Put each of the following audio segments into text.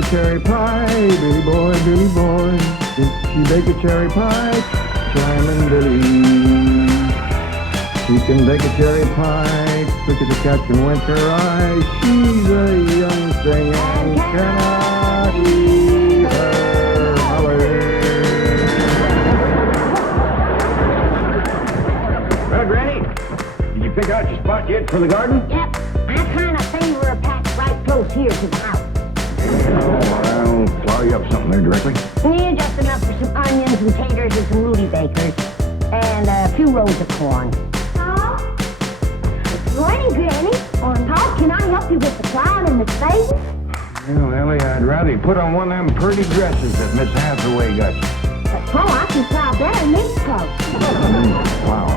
a cherry pie, Billy boy, Billy boy. Did she bake a cherry pie? Climbing Billy. She can bake a cherry pie, quick as a cat can wink her eye. She's a young thing and cannot eat her holly. Well, Granny, did you pick out your spot yet for the garden? Yep. I kind of favor a patch right close here to the house. I'll plow you up something there directly. Yeah, just enough for some onions and taters and some rudibakers. And a few rows of corn. Paul? Good morning, Granny. Paul, can I help you with the plowing and the spade? Well, Ellie, I'd rather you put on one of them pretty dresses that Miss Hathaway got you. But, Paul, I can plow better than these folks. Wow.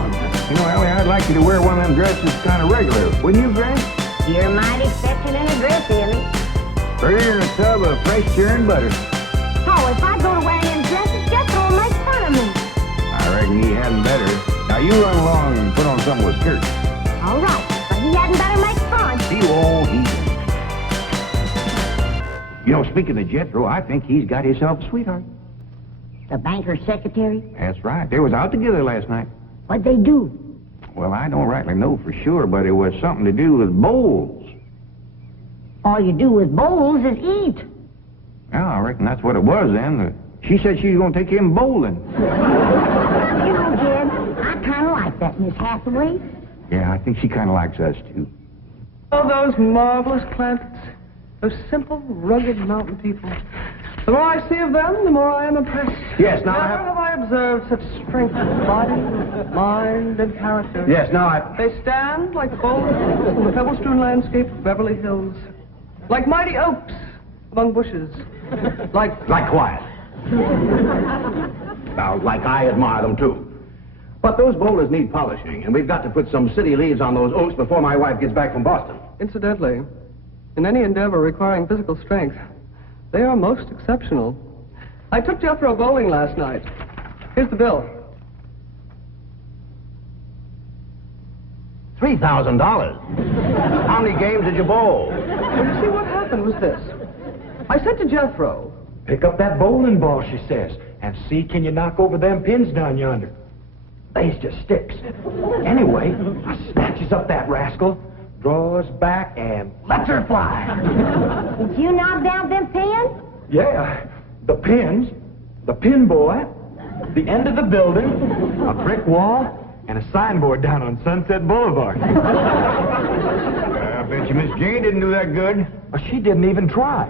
You know, Ellie, I'd like you to wear one of them dresses kind of regular. Wouldn't you, Granny? You're mighty fetching in a dress, Ellie. Prettier than a tub of fresh churned butter. Paul, if I go to wearing them dresses, Jethro will make fun of me. I reckon he hadn't better. Now, you run along and put on some with skirts. All right, but he hadn't better make fun. He won't. You know, speaking of Jethro, I think he's got himself a sweetheart. The banker's secretary? That's right. They was out together last night. What'd they do? Well, I don't rightly know for sure, but it was something to do with bowls. All you do with bowls is eat. Well, I reckon that's what it was then. She said she was going to take him bowling. You know, Jed, I kind of like that Miss Hathaway. Yeah, I think she kind of likes us, too. Oh, those marvelous Clampets. Those simple, rugged mountain people. The more I see of them, the more I am impressed. Yes, now Never have I observed such strength of body, mind, and character. Yes, now They stand like boulders in the pebble-strewn landscape of Beverly Hills. Like mighty oaks among bushes. Like quiet. Now, like I admire them, too. But those boulders need polishing, and we've got to put some city leaves on those oaks before my wife gets back from Boston. Incidentally, in any endeavor requiring physical strength, they are most exceptional. I took Jethro bowling last night. Here's the bill. $3,000. How many games did you bowl? Well, you see, what happened was this. I said to Jethro, Pick up that bowling ball, she says, and see can you knock over them pins down yonder. They's just sticks. Anyway, I snatches up that rascal, draws back, and lets her fly. Did you knock down them pins? Yeah, the pins, the pin boy, the end of the building, a brick wall, and a signboard down on Sunset Boulevard. I bet you Miss Jane didn't do that good. Well, she didn't even try.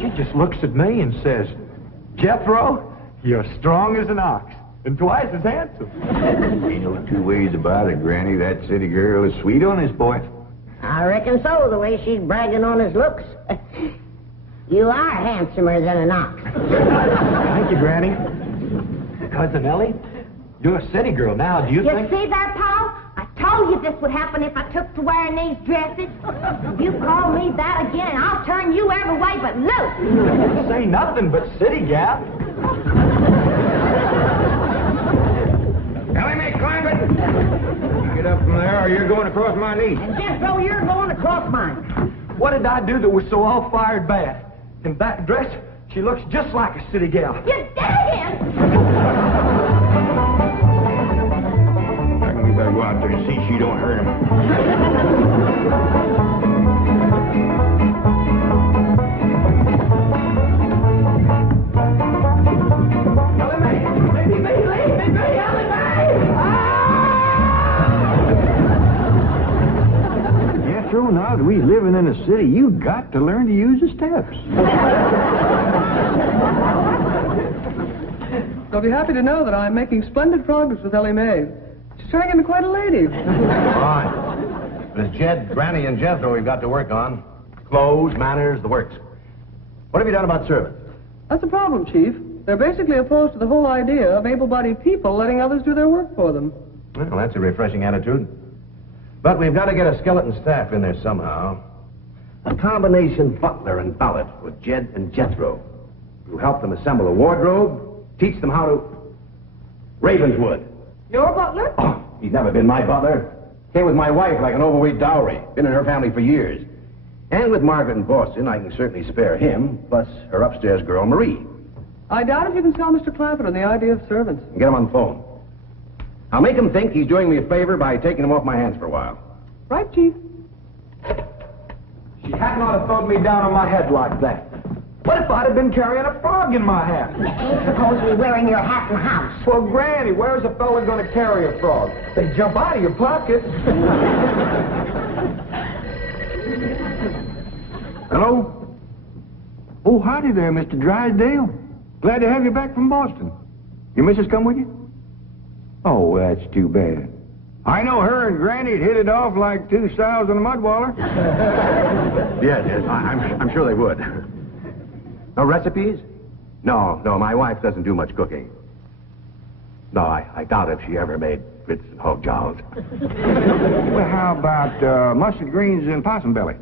She just looks at me and says, Jethro, you're strong as an ox and twice as handsome. Ain't no two ways about it, Granny. That city girl is sweet on this boy. I reckon so, the way she's bragging on his looks. You are handsomer than an ox. Thank you, Granny. Cousin Ellie, you're a city girl now. Do you think... see that, Paul? I told you this would happen if I took to wearing these dresses. If you call me that again, I'll turn you every way but loose. Say nothing but city gal. Ellie, make Clampet! Get up from there or you're going across my knee. And Jethro, you're going across mine. What did I do that was so all-fired bad? In that dress, she looks just like a city gal. You did it again! I reckon we better go out there and see she don't hurt him. Jethro, now that we living in a city, you've got to learn to use the steps. I'll be happy to know that I'm making splendid progress with Ellie Mae. She's turning into quite a lady. Fine. But it's Jed, Granny, and Jethro we've got to work on. Clothes, manners, the works. What have you done about servants? That's the problem, Chief. They're basically opposed to the whole idea of able-bodied people letting others do their work for them. Well, that's a refreshing attitude. But we've got to get a skeleton staff in there somehow. A combination butler and valet with Jed and Jethro, who help them assemble a wardrobe, teach them how to... Ravenswood. Your butler? Oh, he's never been my butler. Came with my wife like an overweight dowry. Been in her family for years. And with Margaret in Boston, I can certainly spare him, plus her upstairs girl, Marie. I doubt if you can sell Mr. Clampett on the idea of servants. Get him on the phone. I'll make him think he's doing me a favor by taking him off my hands for a while. Right, Chief? She hadn't ought to throw me down on my head like that. What if I'd have been carrying a frog in my hat? Ain't supposed to be wearing your hat in the house. Well, Granny, where's a fella going to carry a frog? They jump out of your pocket. Hello? Oh, howdy there, Mr. Drysdale. Glad to have you back from Boston. Your missus come with you? Oh, that's too bad. I know her and Granny'd hit it off like two sows on a mud waller. Yes, I'm sure they would. No recipes? No, my wife doesn't do much cooking. No, I doubt if she ever made grits and hog jows. Well, how about mustard greens and possum belly?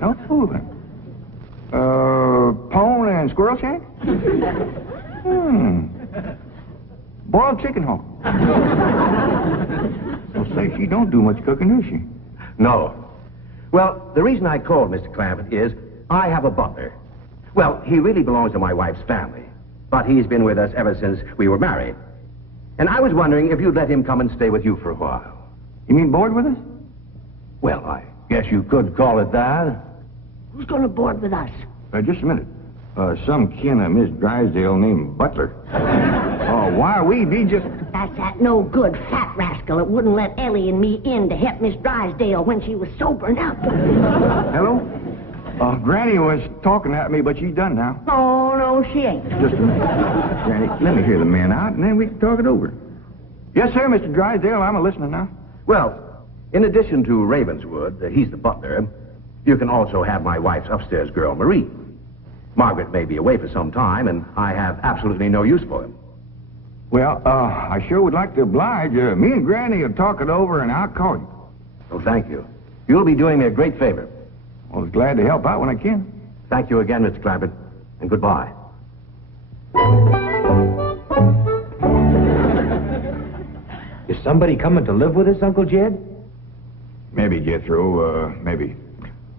No fooling. Pone and squirrel shank? Boiled chicken hog. Well, say, she don't do much cooking, does she? No. Well, the reason I called Mr. Clampett is I have a butler. Well, he really belongs to my wife's family, but he's been with us ever since we were married. And I was wondering if you'd let him come and stay with you for a while. You mean board with us? Well, I guess you could call it that. Who's going to board with us? Just a minute. Some kin of Miss Drysdale named Butler. Oh, why, we'd be just... That's that no good fat rascal that wouldn't let Ellie and me in to help Miss Drysdale when she was sobering up. Hello? Granny was talking at me, but she's done now. Oh, no, she ain't. Just a minute. Granny, let me hear the man out, and then we can talk it over. Yes, sir, Mr. Drysdale, I'm a listener now. Well, in addition to Ravenswood, he's the butler, you can also have my wife's upstairs girl, Marie. Margaret may be away for some time, and I have absolutely no use for him. Well, I sure would like to oblige. Me and Granny will talk it over, and I'll call you. Oh, thank you. You'll be doing me a great favor. I was glad to help out when I can. Thank you again, Mr. Clampett, and goodbye. Is somebody coming to live with us, Uncle Jed? Maybe, Jethro, maybe.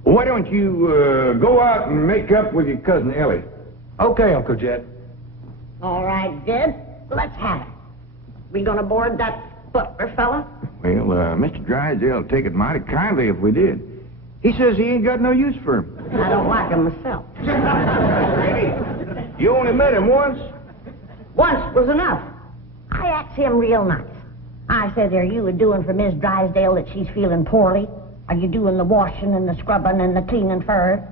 Why don't you go out and make up with your cousin Ellie? Okay, Uncle Jed. All right, Jed, let's have it. We going to board that butler fella? Well, Mr. Drysdale would take it mighty kindly if we did. He says he ain't got no use for him. I don't like him myself. Granny, you only met him once? Once was enough. I asked him real nice. I said, are you doing for Miss Drysdale that she's feeling poorly? Are you doing the washing and the scrubbing and the cleaning for her?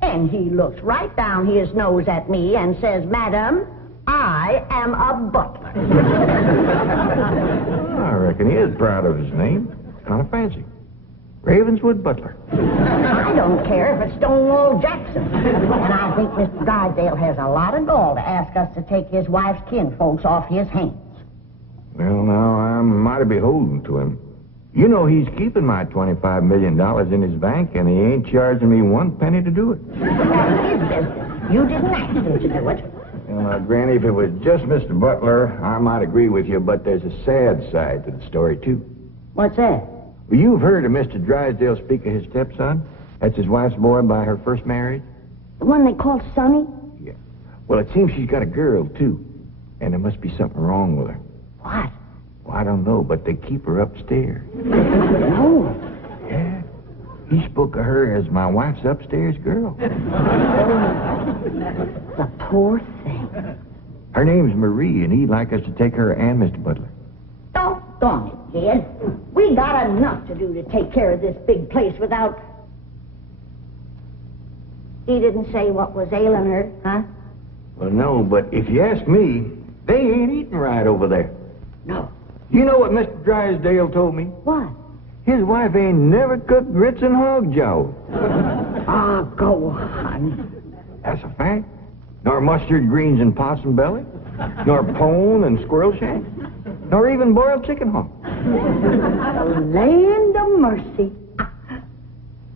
And he looks right down his nose at me and says, Madam, I am a butler. I reckon he is proud of his name. Kind of fancy. Ravenswood Butler. I don't care if it's Stonewall Jackson. And I think Mr. Drysdale has a lot of gall to ask us to take his wife's kinfolks off his hands. Well, now, I'm mighty beholden to him. You know he's keeping my $25 million in his bank, and he ain't charging me one penny to do it. That's his business. You didn't ask him to do it. Well, now, Granny, if it was just Mr. Butler, I might agree with you, but there's a sad side to the story, too. What's that? Well, you've heard of Mr. Drysdale speak of his stepson? That's his wife's boy by her first marriage? The one they call Sonny? Yeah. Well, it seems she's got a girl, too. And there must be something wrong with her. What? Well, I don't know, but they keep her upstairs. No. Yeah. He spoke of her as my wife's upstairs girl. The poor thing. Her name's Marie, and he'd like us to take her and Mr. Butler. Doggone it, kid. We got enough to do to take care of this big place without... He didn't say what was ailing her, huh? Well, no, but if you ask me, they ain't eating right over there. No. You know what Mr. Drysdale told me? What? His wife ain't never cooked grits and hog jowl. Ah, go on. That's a fact. Nor mustard greens and possum belly. Nor pone and squirrel shank. Nor even boiled chicken hog. The land of mercy.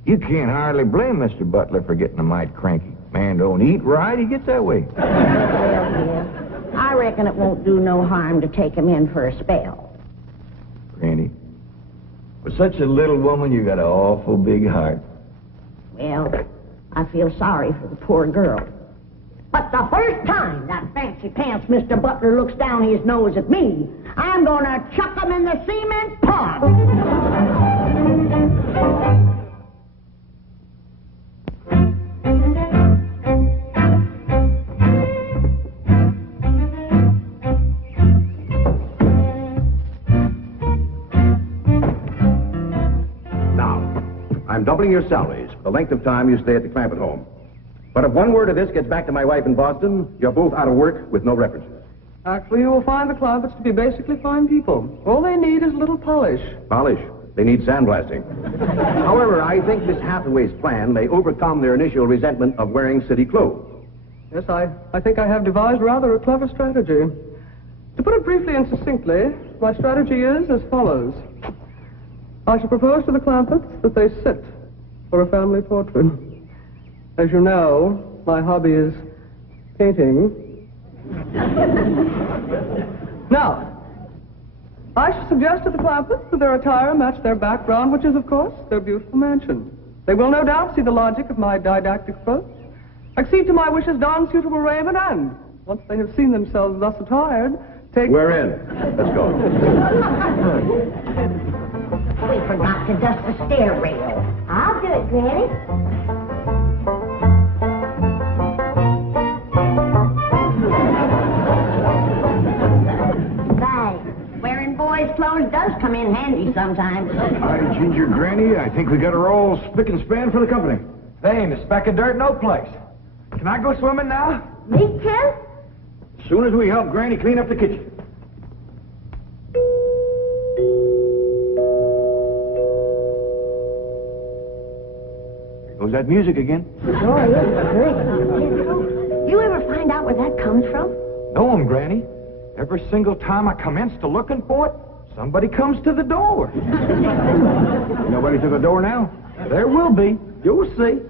You can't hardly blame Mr. Butler for getting a mite cranky. Man don't eat right, he gets that way. Well, dear, I reckon it won't do no harm to take him in for a spell. Granny, for such a little woman, you got an awful big heart. Well, I feel sorry for the poor girl. But the first time that fancy pants Mr. Butler looks down his nose at me, I'm gonna chuck him in the cement pond. I'm doubling your salaries for the length of time you stay at the Clampett home. But if one word of this gets back to my wife in Boston, you're both out of work with no references. Actually, you will find the Clampets to be basically fine people. All they need is a little polish. Polish? They need sandblasting. However, I think Miss Hathaway's plan may overcome their initial resentment of wearing city clothes. Yes, I think I have devised rather a clever strategy. To put it briefly and succinctly, my strategy is as follows. I shall propose to the Clampets that they sit for a family portrait. As you know, my hobby is painting. Now, I shall suggest to the Clampets that their attire match their background, which is, of course, their beautiful mansion. They will no doubt see the logic of my didactic approach, accede to my wishes, don suitable raiment, and, once they have seen themselves thus attired, take... We're in. Let's go. We forgot to dust the stair rail. I'll do it, Granny. Besides, wearing boys' clothes does come in handy sometimes. Hi, Ginger Granny. I think we got her all spick and span for the company. They ain't a speck of dirt, no place. Can I go swimming now? Me too? As soon as we help Granny clean up the kitchen. Was that music again? Oh, yes, good. You ever find out where that comes from? Know 'em, Granny. Every single time I commence to looking for it, somebody comes to the door. Nobody to the door now? There will be. You'll see.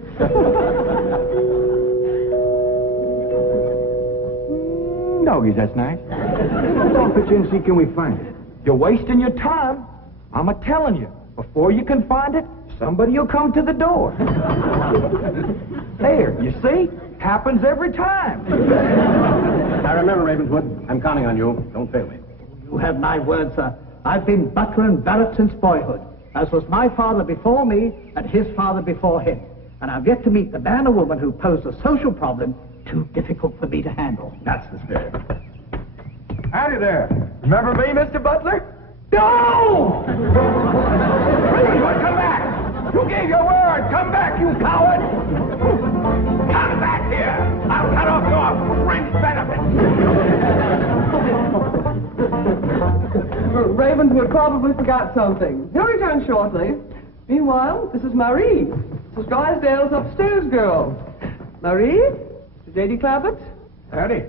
Doggies, that's nice. I'll pitch in and see can we find it. You're wasting your time. I'm a-telling you. Before you can find it, somebody will come to the door. There, you see? Happens every time. Now remember, Ravenswood, I'm counting on you. Don't fail me. You have my word, sir. I've been butler and barrett since boyhood, as was my father before me and his father before him. And I've yet to meet the man or woman who posed a social problem too difficult for me to handle. That's the spirit. Howdy there. Remember me, Mr. Butler? No! Ravenswood, come back! You gave your word! Come back, you coward! Come back here! I'll cut off your fringe benefits! Ravenswood probably forgot something. He'll return shortly. Meanwhile, this is Marie. This is Drysdale's upstairs girl. Marie? J.D. Clampett? Howdy.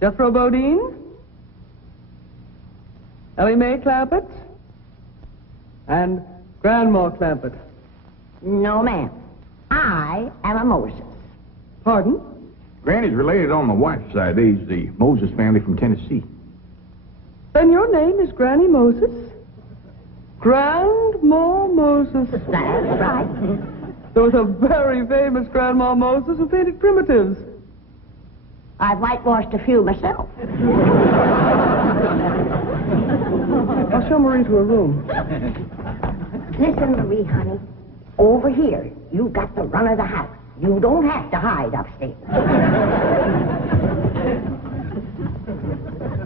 Jethro Bodine? Ellie Mae Clampett? And Grandma Clampett. No, ma'am. I am a Moses. Pardon? Granny's related on the wife's side. They's the Moses family from Tennessee. Then your name is Granny Moses? Grandma Moses. That's right. There was a very famous Grandma Moses who painted primitives. I've whitewashed a few myself. I'll show Marie to her room. Listen, Marie, honey. Over here, you've got the run of the house. You don't have to hide upstairs.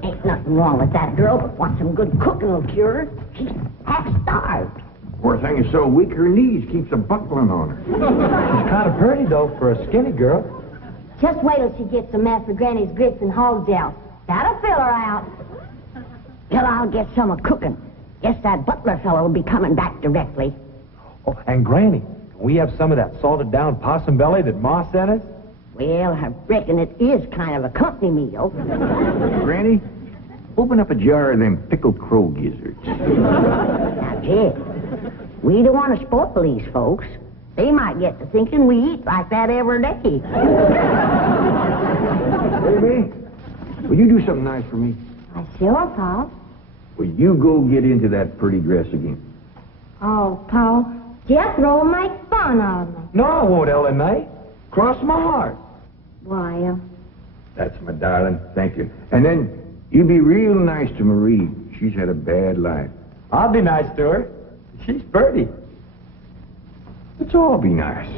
Ain't nothing wrong with that girl, but want some good cooking will cure her. She's half starved. Poor thing is so weak her knees keeps a buckling on her. She's kind of pretty, though, for a skinny girl. Just wait till she gets some Master Granny's grits and hog gel. That'll fill her out. Till I'll get some of cooking. Guess that butler fellow will be coming back directly. Oh, and Granny, can we have some of that salted down possum belly that Ma sent us? Well, I reckon it is kind of a company meal. Granny, open up a jar of them pickled crow gizzards. Now, Jed, we don't want to spoil these folks. They might get to thinking we eat like that every day. Baby, will you do something nice for me? I sure, Paul. Will you go get into that pretty dress again? Oh, Paul, Jethro will make fun of me. No, I won't, Ellie Mae. Cross my heart. Why, That's my darling. Thank you. And then you be real nice to Marie. She's had a bad life. I'll be nice to her. She's pretty. Let's all be nice.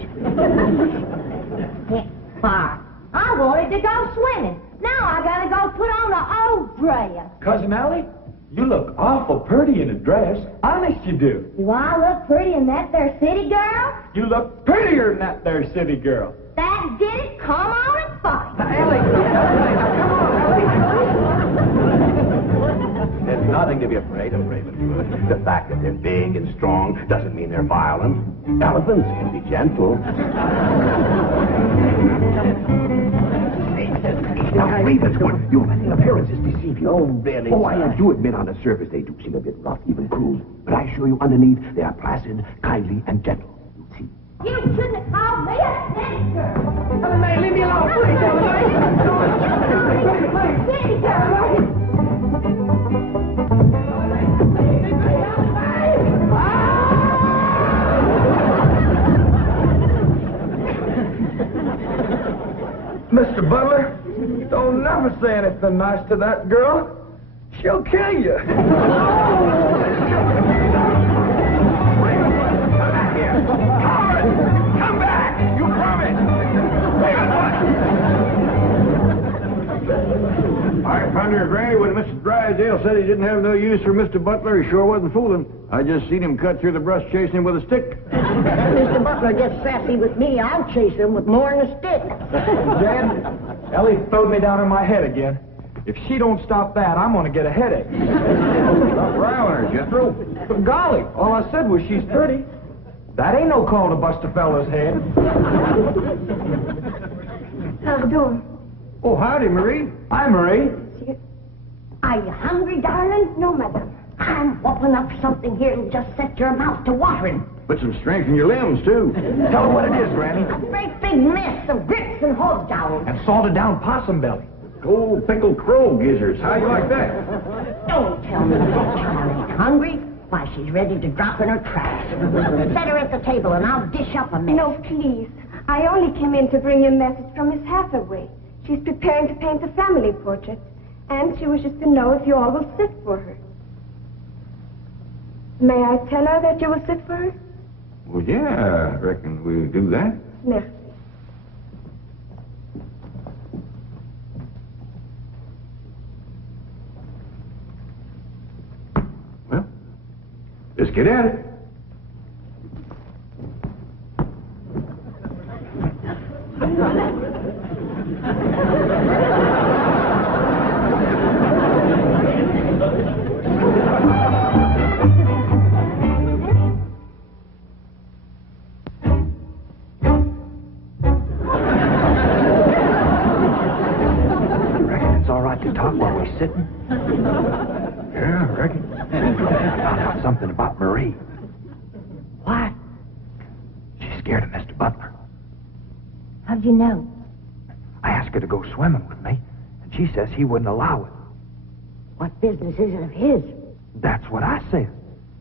Far. I wanted to go swimming. Now I gotta go put on an old dress. Cousin Ellie, you look awful pretty in a dress. Honest you do. Do I look pretty in that there city girl? You look prettier than that there city girl. That did it. Come on and fight. Ellie, come on, Ellie. There's nothing to be afraid of, Ravenwood. The fact that they're big and strong doesn't mean they're violent. Elephants can be gentle. Now, Ravenswood, your appearances deceive you. Oh, really? Oh, I do admit on the surface they do seem a bit rough, even cruel. But I assure you, underneath, they are placid, kindly, and gentle. You'll see. You shouldn't have called me a city girl. Leave me alone, please, City girl. Mr. Butler, don't never say anything nice to that girl. She'll kill you. Come back! You promised! I wonder, Granny, when Mr. Drysdale said he didn't have no use for Mr. Butler, he sure wasn't fooling. I just seen him cut through the brush chasing him with a stick. Mr. Butler gets sassy with me, I'll chase him with more than a stick. Jen, Ellie throwed me down on my head again. If she don't stop that, I'm gonna get a headache. Stop riling her, Jethro. But golly, all I said was she's pretty. That ain't no call to bust a fella's head. How's it doing? Oh, howdy, Marie. Hi, Marie. Are you hungry, darling? No, madam. I'm whooping up something here that'll just set your mouth to watering. Put some strength in your limbs, too. Tell her what it is, Granny. A great big mess of grits and hose jowls. And salted down possum belly. Cold pickled crow gizzards. How you like that? Don't tell me that child ain't hungry. Why, she's ready to drop in her tracks. Set her at the table and I'll dish up a mess. No, please. I only came in to bring you a message from Miss Hathaway. She's preparing to paint a family portrait, and she wishes to know if you all will sit for her. May I tell her that you will sit for her? Well, yeah, I reckon we'll do that. Merci. Well, let's get at it. Sitting? Yeah, I reckon. I found out something about Marie. What? She's scared of Mr. Butler. How'd you know? I asked her to go swimming with me, and she says he wouldn't allow it. What business is it of his? That's what I said.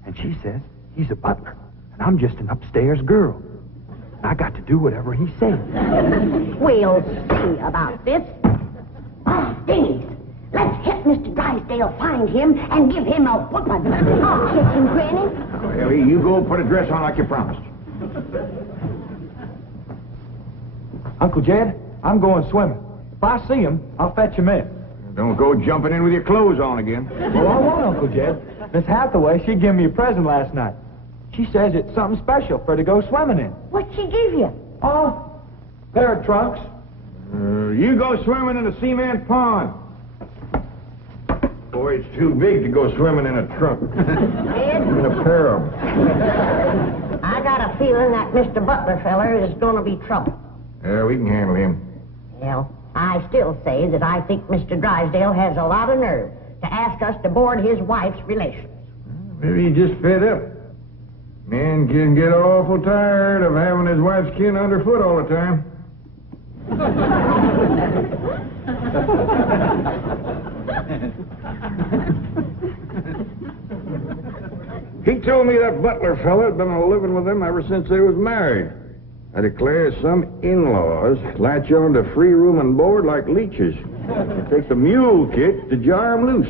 And she says he's a butler, and I'm just an upstairs girl. And I got to do whatever he says. We'll see about this. Oh, dingies. Let's hit Mr. Drysdale, find him, and give him a whooping. Oh, Kitchen Granny. Well, you go put a dress on like you promised. Uncle Jed, I'm going swimming. If I see him, I'll fetch him in. Don't go jumping in with your clothes on again. Well, I won't, Uncle Jed. Miss Hathaway, she gave me a present last night. She says it's something special for her to go swimming in. What'd she give you? Oh, pair of trunks. You go swimming in a cement pond. Boy, it's too big to go swimming in a trunk. Ed? In a pair of them. I got a feeling that Mr. Butler feller is going to be trouble. Yeah, we can handle him. Well, I still say that I think Mr. Drysdale has a lot of nerve to ask us to board his wife's relations. Maybe he's just fed up. Man can get awful tired of having his wife's skin underfoot all the time. He told me that butler fella had been living with them ever since they was married. I declare some in-laws latch on to free room and board like leeches. It takes a mule kick to jar 'em loose.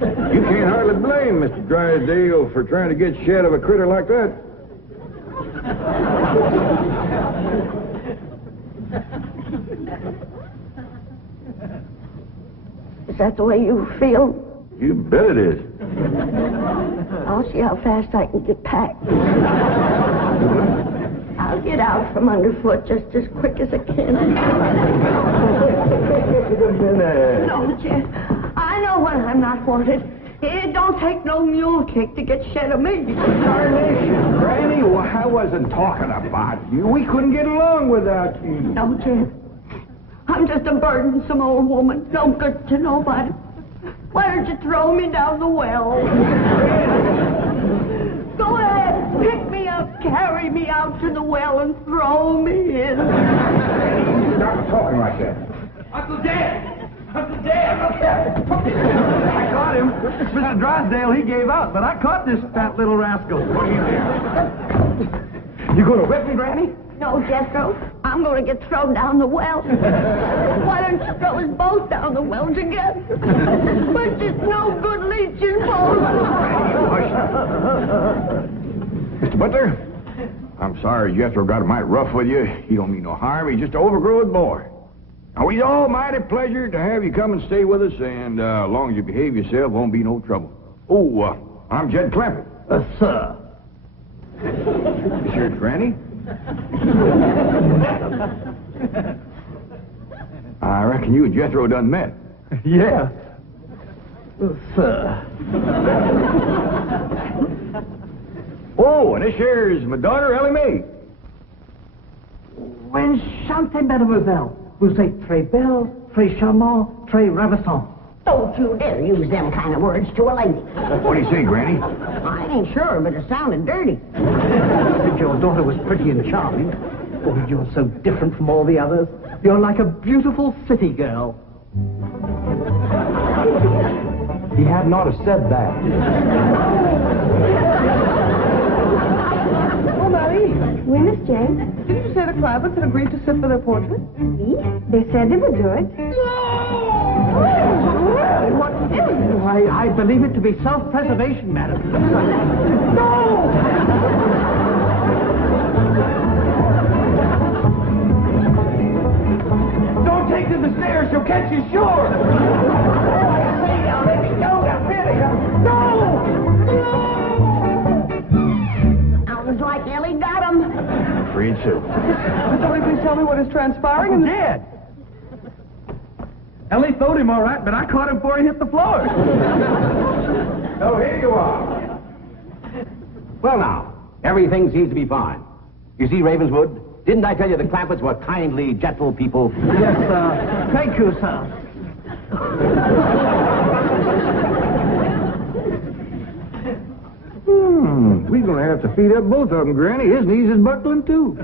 You can't hardly blame Mr. Drysdale for trying to get shed of a critter like that. Is that the way you feel? You bet it is. I'll see how fast I can get packed. I'll get out from underfoot just as quick as I can. No, Jeff. I know when I'm not wanted. It don't take no mule kick to get shed of me. Darnation, Granny, well, I wasn't talking about you. We couldn't get along without you. No, Jeff. I'm just a burdensome old woman. No good to nobody. Why don't you throw me down the well? Go ahead, pick me up, carry me out to the well, and throw me in. Stop talking like that. Uncle Dan! Uncle Dan! I caught him. Mr. Drysdale, he gave out, but I caught this fat little rascal. What are you doing? You going to whip me, Granny? No, Jethro. I'm going to get thrown down the well. Why don't you throw us both down the well together? But there's no good leeching both. Mr. Butler, I'm sorry Jethro got a mite rough with you. He don't mean no harm. He's just an overgrown boy. Now, we's all mighty pleasure to have you come and stay with us, and as long as you behave yourself, won't be no trouble. Oh, I'm Jed Clampets. Sir. This here's Granny. I reckon you and Jethro done met. Yeah. Sir. Oh, and this here's my daughter, Ellie Mae. Enchantée, mademoiselle. Vous êtes très belle, très charmant, très ravissant. Don't you dare use them kind of words to a lady. What do you say, Granny? I ain't sure, but it sounded dirty. But your daughter was pretty and charming. Oh, you're so different from all the others. You're like a beautiful city girl. He had not have said that. Oh, Mary, Oui, Miss Jane. didn't you say the Clampets had agreed to sit for their portrait? Oui, they said they would do it. What is it? I believe it to be self-preservation, madam. Don't take to the stairs, she'll catch you sure! Sounds like Ellie got him. Afraid so. Somebody please tell me what is transpiring. Dead. Ellie throwed him all right, but I caught him before he hit the floor. Oh, here you are. Well, now, everything seems to be fine. You see, Ravenswood, didn't I tell you the Clampets were kindly, gentle people? Yes, sir. Thank you, sir. We're going to have to feed up both of them, Granny. His knees is buckling, too.